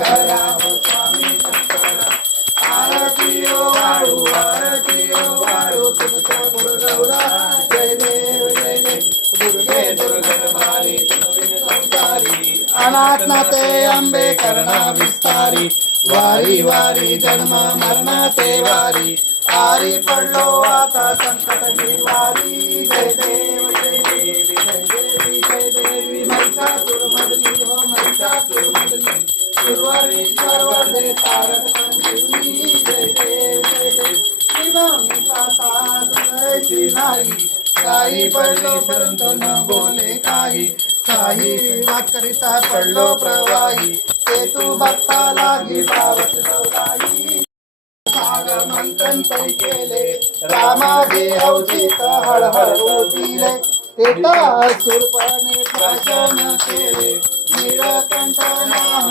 शंकरा हो स्वामी शंकरा आरती ओ वाळू तुझ्या गुरुगौरा जय देव दुर्गे दुर्गरबारी तुझी संसारी अनाथनाथे अंबे करुणा विस्तारी वारी वारी जन्म मरणाचे वारी आरी पडलो आता संकट निवारी जय देव जय देवी महिषासुरमर्दिनी हो महिषासुरमर्दिनी सुरवरीश्वर वरदे तारक संजीवनी जय देव शिवामी पाता तुझी नाही काही पडलो परंतु न बोले काही काही वाद करिता पडलो प्रवाही ते तू भक्ता लागी पावत नवलाई सागर मंथन तरी केले रामाजी अवचित हळहळ उठिले तेता सुरपणे भाषण केले नीलकंठ नाम